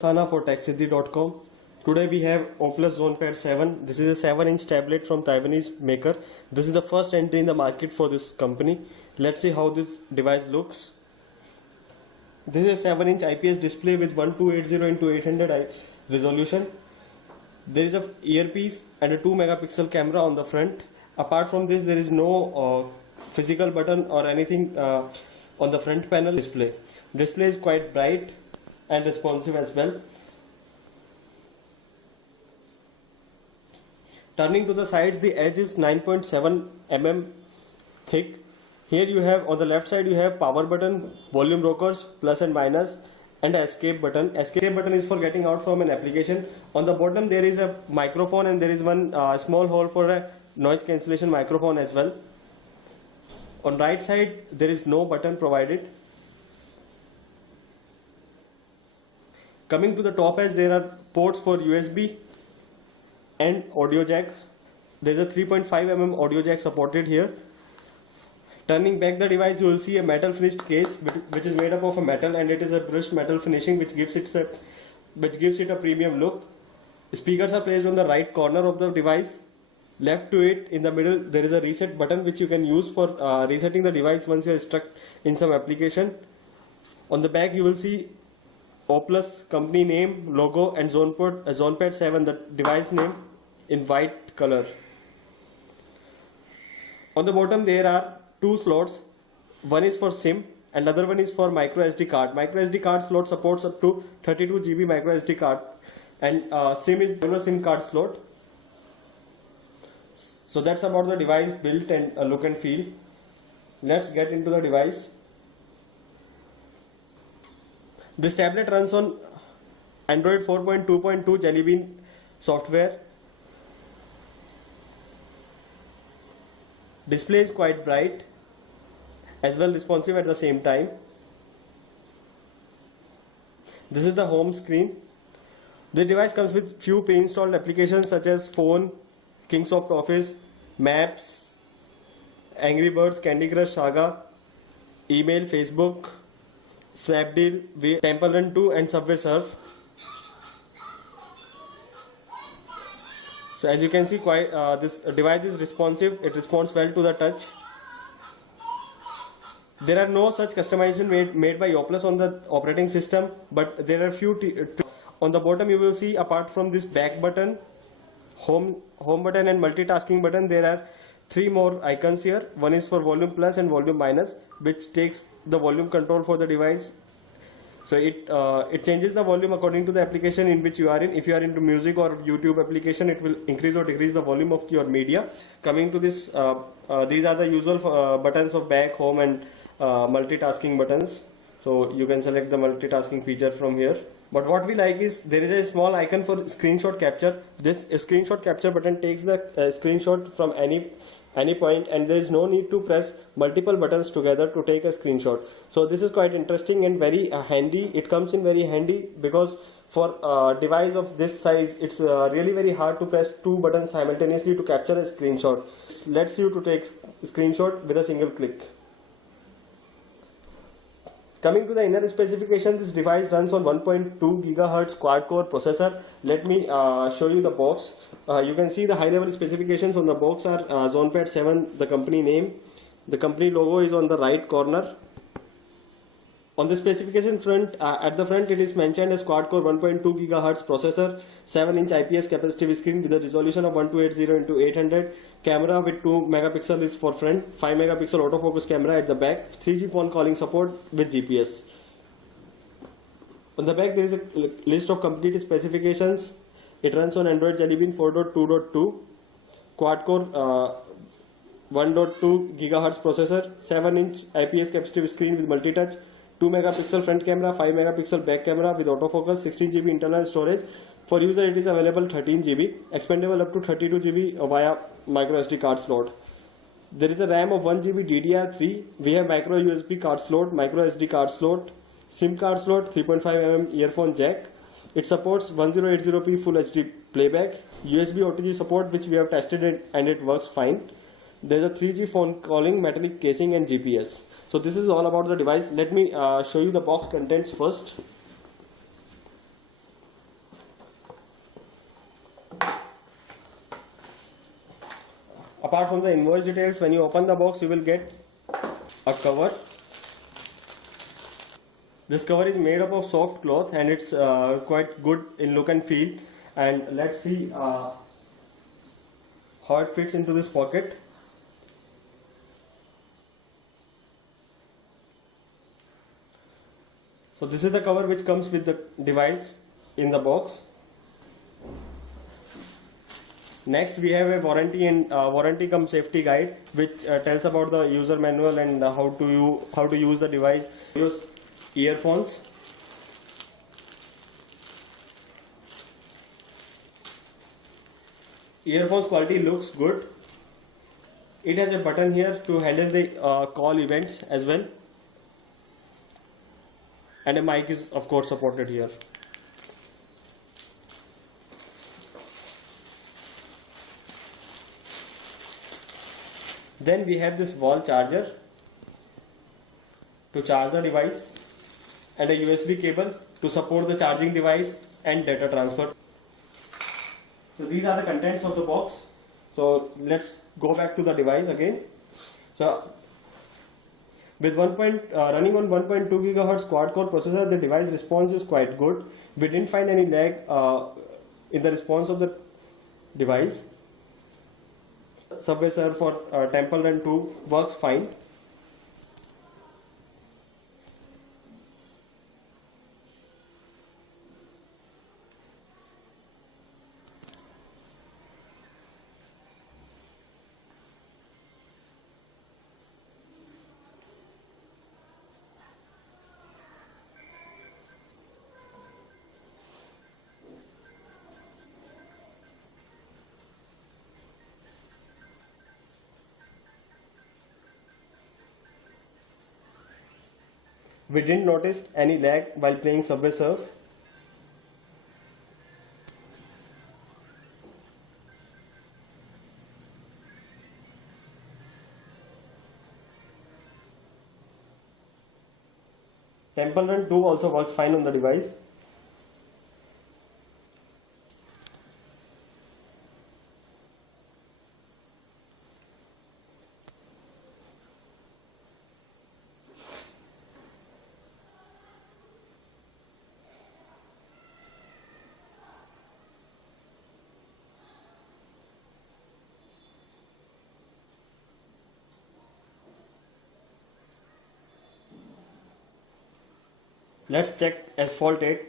Sana for TechSiddhi.com. Today we have OPLUS ZonePad 7. This is a 7-inch tablet from Taiwanese maker. This is the first entry in the market for this company. Let's see how this device looks. This is a 7-inch IPS display with 1280x800 resolution. There is a earpiece and a 2 megapixel camera on the front. Apart from this, there is no physical button or anything on the front panel display. Display is quite bright and responsive as well. Turning to the sides, the edge is 9.7 mm thick. Here you have, on the left side, you have power button, volume rockers, plus and minus, and a escape button. Escape button is for getting out from an application. On the bottom there is a microphone and there is one small hole for a noise cancellation microphone as well. On right side there is no button provided. Coming to the top edge, there are ports for USB and audio jack. There is a 3.5 mm audio jack supported here. Turning back the device, you will see a metal finished case which is made up of a metal, and it is a brushed metal finishing which gives it a premium look. Speakers are placed on the right corner of the device. Left to it, in the middle, there is a reset button which you can use for resetting the device once you are stuck in some application. On the back you will see OPLUS company name, logo, and ZonePad 7, the device name, in white color. On the bottom there are two slots. One is for SIM and other one is for micro SD card. Micro SD card slot supports up to 32 GB micro SD card, and SIM is regular SIM card slot. So that's about the device built and look and feel. Let's get into the device. This tablet runs on Android 4.2.2 Jelly Bean software. Display is quite bright, as well responsive at the same time. This is the home screen. The device comes with few pre-installed applications such as Phone, Kingsoft Office, Maps, Angry Birds, Candy Crush Saga, Email, Facebook, Snapdeal, Temple Run 2, and Subway Surf. So as you can see, this device is responsive. It responds well to the touch. There are no such customization made by OPLUS on the operating system, but there are few. On the bottom you will see, apart from this back button, home button and multitasking button, there are three more icons here. One is for volume plus and volume minus, which takes the volume control for the device. So it changes the volume according to the application in which you are in. If you are into music or YouTube application, it will increase or decrease the volume of your media. Coming to this, these are the usual buttons of back, home, and multitasking buttons. So you can select the multitasking feature from here. But what we like is there is a small icon for screenshot capture. This screenshot capture button takes the screenshot from any point, and there is no need to press multiple buttons together to take a screenshot. So this is quite interesting and very handy. It comes in very handy because for a device of this size, it's really very hard to press two buttons simultaneously to capture a screenshot. It lets you to take screenshot with a single click. Coming to the inner specification, this device runs on 1.2 GHz quad-core processor. Let me show you the box. You can see the high-level specifications on the box are ZonePad 7, the company name. The company logo is on the right corner. On the specification front, at the front it is mentioned as quad-core 1.2 GHz processor, 7-inch IPS capacitive screen with a resolution of 1280x800, camera with 2 megapixel is for front, 5 megapixel autofocus camera at the back, 3G phone calling support with GPS. On the back there is a list of complete specifications. It runs on Android Jelly Bean 4.2.2, quad-core 1.2 GHz processor, 7-inch IPS capacitive screen with multi-touch, 2 megapixel front camera, 5 megapixel back camera with autofocus, 16 GB internal storage. For user it is available 13 GB, expandable up to 32 GB via micro SD card slot. There is a RAM of 1 GB DDR3. We have micro USB card slot, micro SD card slot, SIM card slot, 3.5 mm earphone jack. It supports 1080p Full HD playback, USB OTG support, which we have tested it and it works fine. There is a 3G phone calling, metallic casing, and GPS. So this is all about the device. Let me show you the box contents first. Apart from the invoice details, when you open the box, you will get a cover. This cover is made up of soft cloth and it's quite good in look and feel. And let's see how it fits into this pocket. So this is the cover which comes with the device in the box. Next we have a warranty and warranty cum safety guide, which tells about the user manual and how to use the device. Use earphones. Earphones quality looks good. It has a button here to handle the call events as well, and a mic is of course supported here. Then we have this wall charger to charge the device and a USB cable to support the charging device and data transfer. So these are the contents of the box. So let's go back to the device again. So with running on 1.2 GHz quad-core processor, the device response is quite good. We didn't find any lag in the response of the device. Subway Surf for Temple Run 2 works fine. We didn't notice any lag while playing Subway Surf. Temple Run 2 also works fine on the device. Let's check Asphalt 8.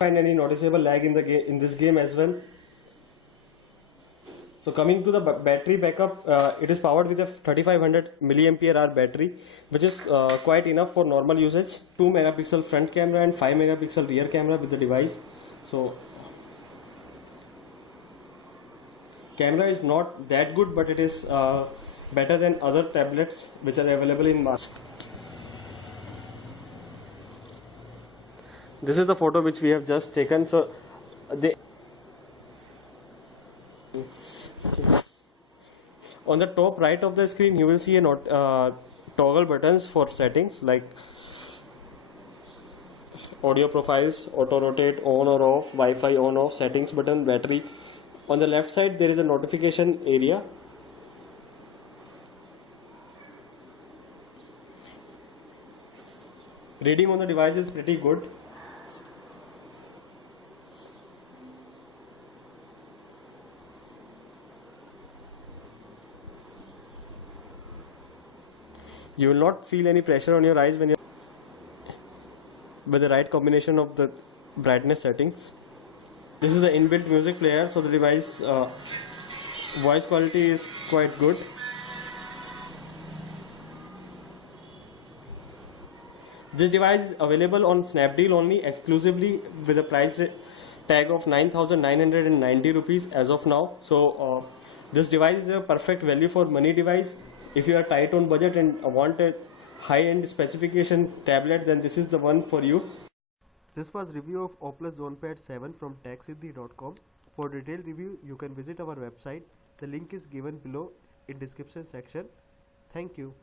Find any noticeable lag in the game in this game as well. So coming to the battery backup, it is powered with a 3500 mAh battery, which is quite enough for normal usage. 2 megapixel front camera and 5 megapixel rear camera with the device. So camera is not that good, but it is better than other tablets which are available in market. This is the photo which we have just taken. So On the top right of the screen, you will see a toggle buttons for settings like audio profiles, auto rotate, on or off, Wi-Fi on off, settings button, battery. On the left side, there is a notification area. Reading on the device is pretty good. You will not feel any pressure on your eyes when you with the right combination of the brightness settings. This is the inbuilt music player, so the device voice quality is quite good. This device is available on Snapdeal only, exclusively with a price tag of 9,990 rupees as of now. So this device is a perfect value for money device. If you are tight on budget and want a high-end specification tablet, then this is the one for you. This was review of Oplus ZonePad 7 from TechSiddhi.com. For detailed review, you can visit our website. The link is given below in description section. Thank you.